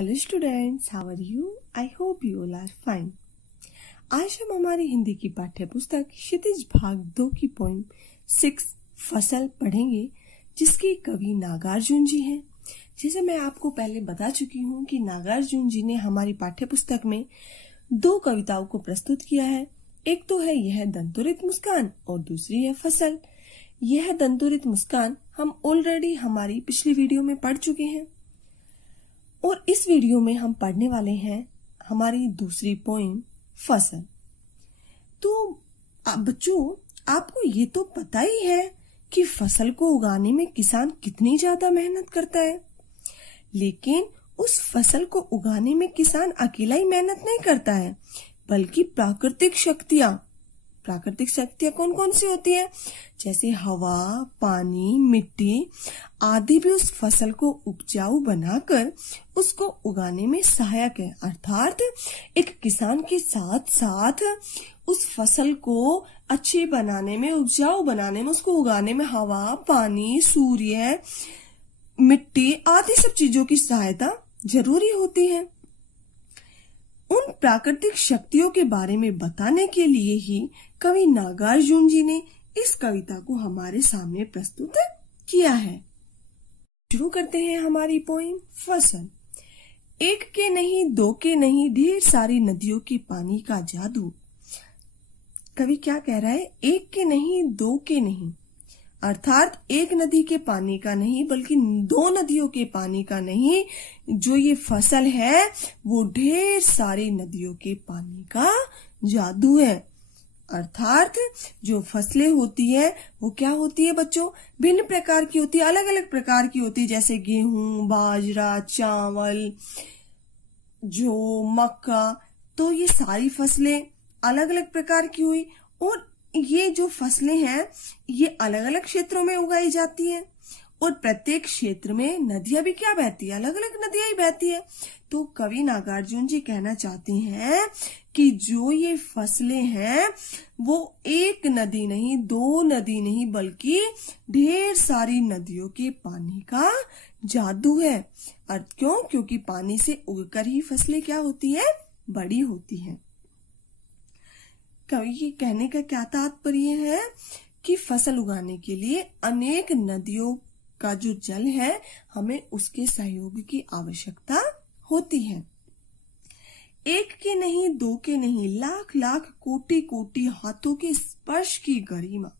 Hello students, how are you? I hope you all are fine. आज हम हमारी हिंदी की पाठ्य पुस्तक क्षितिज भाग 2 की पोइम 6 फसल पढ़ेंगे, जिसकी कवि नागार्जुन जी हैं। जैसे मैं आपको पहले बता चुकी हूँ कि नागार्जुन जी ने हमारी पाठ्य पुस्तक में 2 कविताओं को प्रस्तुत किया है। एक तो है यह दंतुरित मुस्कान और दूसरी है फसल। यह दंतुरित मुस्कान हम ऑलरेडी हमारी पिछली वीडियो में पढ़ चुके हैं और इस वीडियो में हम पढ़ने वाले हैं हमारी दूसरी पोइम फसल। तो बच्चों, आपको ये तो पता ही है कि फसल को उगाने में किसान कितनी ज्यादा मेहनत करता है, लेकिन उस फसल को उगाने में किसान अकेला ही मेहनत नहीं करता है, बल्कि प्राकृतिक शक्तियां कौन कौन सी होती है, जैसे हवा, पानी, मिट्टी आदि भी उस फसल को उपजाऊ बनाकर उसको उगाने में सहायक है। अर्थात एक किसान के साथ साथ उस फसल को अच्छी बनाने में, उपजाऊ बनाने में, उसको उगाने में हवा, पानी, सूर्य, मिट्टी आदि सब चीजों की सहायता जरूरी होती है। उन प्राकृतिक शक्तियों के बारे में बताने के लिए ही कवि नागार्जुन जी ने इस कविता को हमारे सामने प्रस्तुत किया है। शुरू करते हैं हमारी पोइम फसल। एक के नहीं, दो के नहीं, ढेर सारी नदियों के पानी का जादू। कवि क्या कह रहा है? एक के नहीं, दो के नहीं, अर्थात एक नदी के पानी का नहीं, बल्कि 2 नदियों के पानी का नहीं, जो ये फसल है वो ढेर सारी नदियों के पानी का जादू है। अर्थात जो फसलें होती है वो क्या होती है बच्चों? भिन्न प्रकार की होती है, अलग अलग प्रकार की होती है, जैसे गेहूं, बाजरा, चावल, जौ, मक्का। तो ये सारी फसलें अलग अलग प्रकार की हुई और ये जो फसलें हैं ये अलग अलग क्षेत्रों में उगाई जाती हैं और प्रत्येक क्षेत्र में नदियां भी क्या बहती है? अलग अलग नदियां ही बहती है। तो कवि नागार्जुन जी कहना चाहते हैं कि जो ये फसलें हैं वो एक नदी नहीं, 2 नदी नहीं, बल्कि ढेर सारी नदियों के पानी का जादू है। क्यों? क्योंकि पानी से उगकर ही फसलें क्या होती है? बड़ी होती हैं। कवि के कहने का क्या तात्पर्य है कि फसल उगाने के लिए अनेक नदियों का जो जल है हमें उसके सहयोग की आवश्यकता होती है। एक के नहीं, दो के नहीं, लाख लाख कोटि कोटि हाथों के स्पर्श की गरिमा।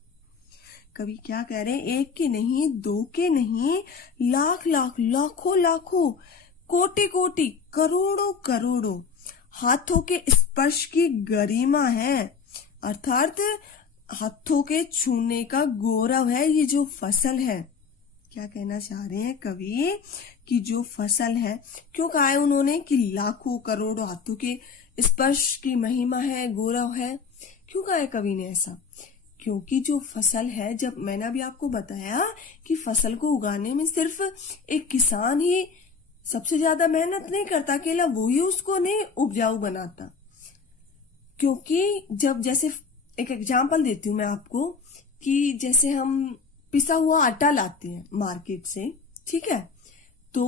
कवि क्या कह रहे हैं? एक के नहीं, दो के नहीं, लाख लाख, लाखों लाखों, कोटि कोटि, करोड़ों करोड़ों हाथों के स्पर्श की गरिमा है। अर्थात हाथों के छूने का गौरव है ये जो फसल है। क्या कहना चाह रहे हैं कवि कि जो फसल है, क्यों कहा है उन्होंने कि लाखों करोड़ों हाथों के स्पर्श की महिमा है, गौरव है? क्यों कहा है कवि ने ऐसा? क्योंकि जो फसल है, जब मैंने अभी आपको बताया कि फसल को उगाने में सिर्फ एक किसान ही सबसे ज्यादा मेहनत नहीं करता, अकेला वो ही उसको नहीं उपजाऊ बनाता। क्योंकि जब, जैसे एक एग्जाम्पल देती हूँ मैं आपको, कि जैसे हम पिसा हुआ आटा लाते हैं मार्केट से, ठीक है, तो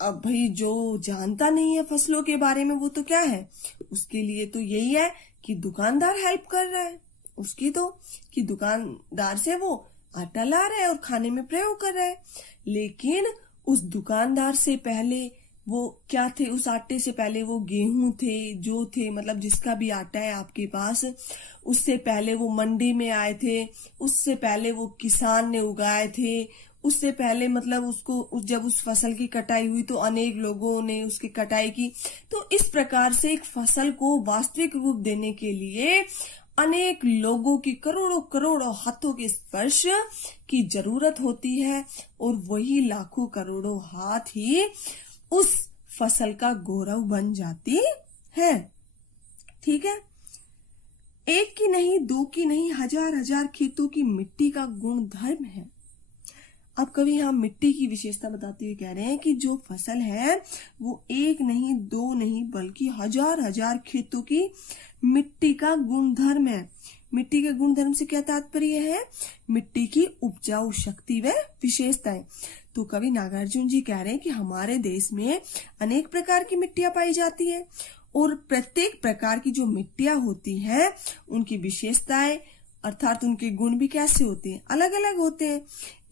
अब भाई जो जानता नहीं है फसलों के बारे में वो तो क्या है, उसके लिए तो यही है कि दुकानदार हेल्प कर रहा है उसकी, तो कि दुकानदार से वो आटा ला रहा है और खाने में प्रयोग कर रहा है। लेकिन उस दुकानदार से पहले वो क्या थे? उस आटे से पहले वो गेहूं थे, जो थे, मतलब जिसका भी आटा है आपके पास, उससे पहले वो मंडी में आए थे, उससे पहले वो किसान ने उगाए थे, उससे पहले मतलब उसको जब उस फसल की कटाई हुई तो अनेक लोगों ने उसकी कटाई की। तो इस प्रकार से एक फसल को वास्तविक रूप देने के लिए अनेक लोगों की, करोड़ों करोड़ों हाथों के स्पर्श की जरूरत होती है और वही लाखों करोड़ों हाथ ही उस फसल का गौरव बन जाती है। ठीक है? एक की नहीं, दो की नहीं, हजार हजार खेतों की मिट्टी का गुण धर्म है। अब कभी हम मिट्टी की विशेषता बताते हुए कह रहे हैं कि जो फसल है वो एक नहीं, दो नहीं, बल्कि हजार हजार खेतों की मिट्टी का गुणधर्म है। मिट्टी के गुणधर्म से क्या तात्पर्य है? मिट्टी की उपजाऊ शक्ति व विशेषताएं। तो कवि नागार्जुन जी कह रहे हैं कि हमारे देश में अनेक प्रकार की मिट्टियां पाई जाती है और प्रत्येक प्रकार की जो मिट्टियां होती हैं उनकी विशेषताएं अर्थात उनके गुण भी कैसे होते हैं, अलग अलग होते हैं।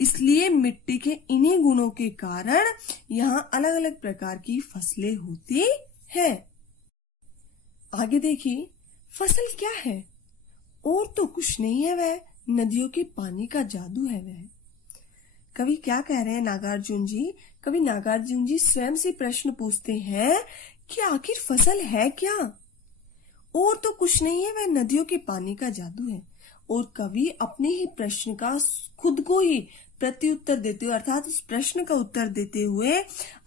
इसलिए मिट्टी के इन्हीं गुणों के कारण यहाँ अलग अलग प्रकार की फसलें होती हैं। आगे देखिए, फसल क्या है? और तो कुछ नहीं है, वह नदियों के पानी का जादू है। वह कवि क्या कह रहे हैं नागार्जुन जी? कवि नागार्जुन जी स्वयं से प्रश्न पूछते हैं कि आखिर फसल है क्या? और तो कुछ नहीं है, वह नदियों के पानी का जादू है। और कवि अपने ही प्रश्न का खुद को ही प्रत्युत्तर देते हुए अर्थात उस प्रश्न का उत्तर देते हुए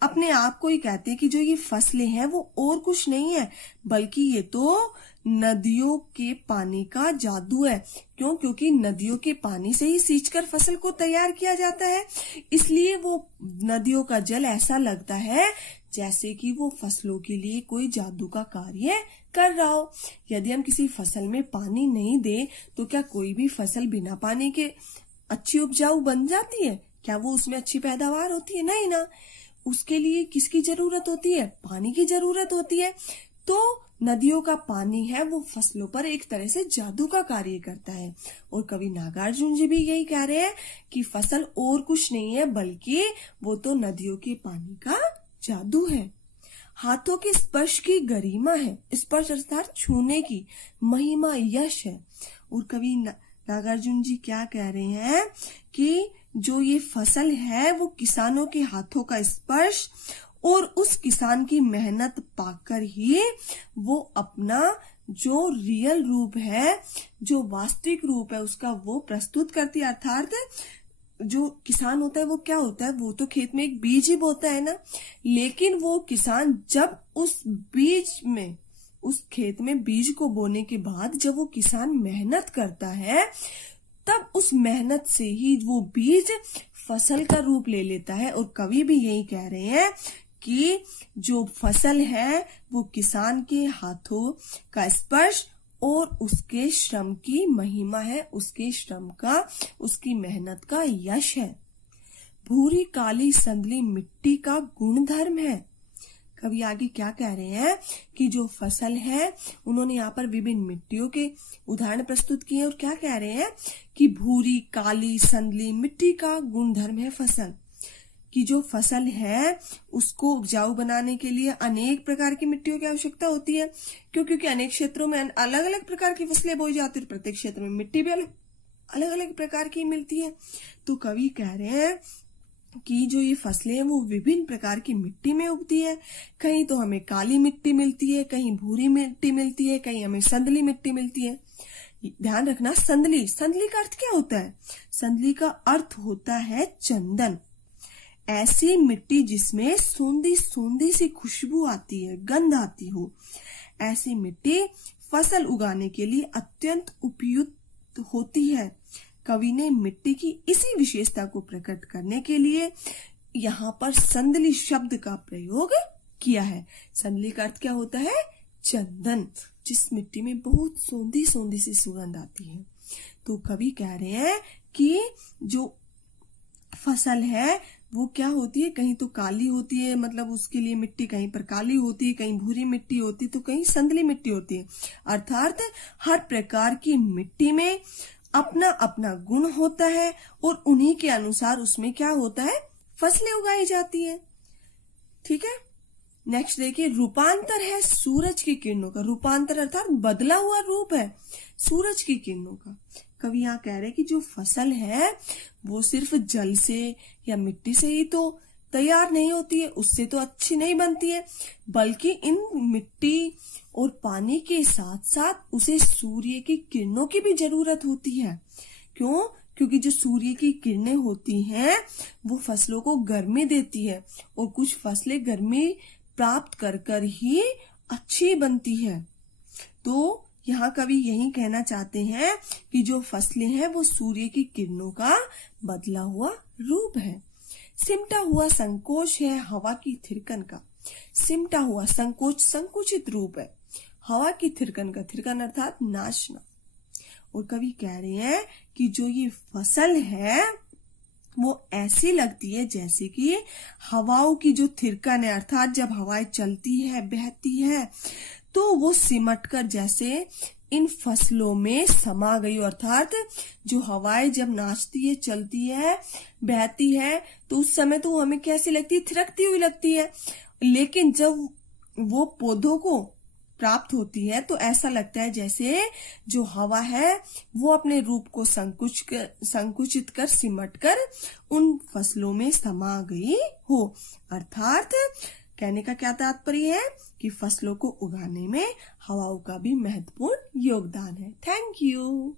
अपने आप को ही कहते हैं कि जो ये फसलें हैं वो और कुछ नहीं है बल्कि ये तो नदियों के पानी का जादू है। क्यों? क्योंकि नदियों के पानी से ही सींचकर फसल को तैयार किया जाता है, इसलिए वो नदियों का जल ऐसा लगता है जैसे कि वो फसलों के लिए कोई जादू का कार्य कर रहा हो। यदि हम किसी फसल में पानी नहीं दे तो क्या कोई भी फसल बिना पानी के अच्छी उपजाऊ बन जाती है? क्या वो उसमें अच्छी पैदावार होती है? नहीं ना। उसके लिए किसकी जरूरत होती है? पानी की जरूरत होती है। तो नदियों का पानी है वो फसलों पर एक तरह से जादू का कार्य करता है। और कवि नागार्जुन जी भी यही कह रहे हैं कि फसल और कुछ नहीं है बल्कि वो तो नदियों के पानी का जादू है। हाथों के स्पर्श की गरिमा है, स्पर्श अर्थात छूने की महिमा, यश है। और कवि नागार्जुन जी क्या कह रहे हैं कि जो ये फसल है वो किसानों के हाथों का स्पर्श और उस किसान की मेहनत पाकर ही वो अपना जो रियल रूप है, जो वास्तविक रूप है उसका वो प्रस्तुत करती है। अर्थात जो किसान होता है वो क्या होता है? वो तो खेत में एक बीज ही बोता है ना, लेकिन वो किसान जब उस बीज में उस खेत में बीज को बोने के बाद जब वो किसान मेहनत करता है तब उस मेहनत से ही वो बीज फसल का रूप ले लेता है। और कवि भी यही कह रहे हैं कि जो फसल है वो किसान के हाथों का स्पर्श और उसके श्रम की महिमा है, उसके श्रम का, उसकी मेहनत का यश है। भूरी काली संदली मिट्टी का गुणधर्म है। कवि आगे क्या कह रहे हैं कि जो फसल है उन्होंने यहाँ पर विभिन्न मिट्टियों के उदाहरण प्रस्तुत किए और क्या कह रहे हैं कि भूरी काली संदली मिट्टी का गुणधर्म है फसल की। जो फसल है उसको उपजाऊ बनाने के लिए अनेक प्रकार की मिट्टियों की आवश्यकता होती है। क्योंकि अनेक क्षेत्रों में अलग अलग प्रकार की फसलें बोई जाती है, प्रत्येक क्षेत्र में मिट्टी भी अलग अलग प्रकार की मिलती है। तो कवि कह रहे हैं कि जो ये फसलें हैं वो विभिन्न प्रकार की मिट्टी में उगती है। कहीं तो हमें काली मिट्टी मिलती है, कहीं भूरी मिट्टी मिलती है, कहीं हमें संदली मिट्टी मिलती है। ध्यान रखना, संदली, संदली का अर्थ क्या होता है? संदली का अर्थ होता है चंदन। ऐसी मिट्टी जिसमें सूंधी सूंधी सी खुशबू आती है, गंध आती हो, ऐसी मिट्टी फसल उगाने के लिए अत्यंत उपयुक्त होती है। कवि ने मिट्टी की इसी विशेषता को प्रकट करने के लिए यहाँ पर संदली शब्द का प्रयोग किया है। संदली का अर्थ क्या होता है? चंदन, जिस मिट्टी में बहुत सौंधी सौंधी सी सुगंध आती है। तो कवि कह रहे हैं कि जो फसल है वो क्या होती है? कहीं तो काली होती है, मतलब उसके लिए मिट्टी कहीं पर काली होती है, कहीं भूरी मिट्टी होती है, तो कहीं संदली मिट्टी होती है। अर्थात हर प्रकार की मिट्टी में अपना अपना गुण होता है और उन्हीं के अनुसार उसमें क्या होता है? फसलें उगाई जाती है। ठीक है, नेक्स्ट देखिए, रूपांतर है सूरज की किरणों का। रूपांतर अर्थात बदला हुआ रूप है सूरज की किरणों का। कवि यहाँ कह रहे हैं कि जो फसल है वो सिर्फ जल से या मिट्टी से ही तो तैयार नहीं होती है, उससे तो अच्छी नहीं बनती है, बल्कि इन मिट्टी और पानी के साथ साथ उसे सूर्य की किरणों की भी जरूरत होती है। क्यों? क्योंकि जो सूर्य की किरणें होती हैं वो फसलों को गर्मी देती है और कुछ फसलें गर्मी प्राप्त कर कर ही अच्छी बनती है। तो यहाँ कवि यही कहना चाहते हैं कि जो फसलें हैं वो सूर्य की किरणों का बदला हुआ रूप है। सिमटा हुआ संकोच है हवा की थिरकन का। सिमटा हुआ संकोच संकुचित रूप है हवा की थिरकन का। थिरकन अर्थात नाचना। और कवि कह रहे हैं कि जो ये फसल है वो ऐसी लगती है जैसे कि हवाओं की जो थिरकन है, अर्थात जब हवाएं चलती है, बहती है, तो वो सिमट कर जैसे इन फसलों में समा गई। अर्थात जो हवाएं जब नाचती है, चलती है, बहती है, तो उस समय तो वो हमें कैसी लगती है, थिरकती हुई लगती है। लेकिन जब वो पौधों को प्राप्त होती है तो ऐसा लगता है जैसे जो हवा है वो अपने रूप को संकुचित कर सिमट कर उन फसलों में समा गई हो। अर्थात कहने का क्या तात्पर्य है कि फसलों को उगाने में हवाओं का भी महत्वपूर्ण योगदान है। Thank you.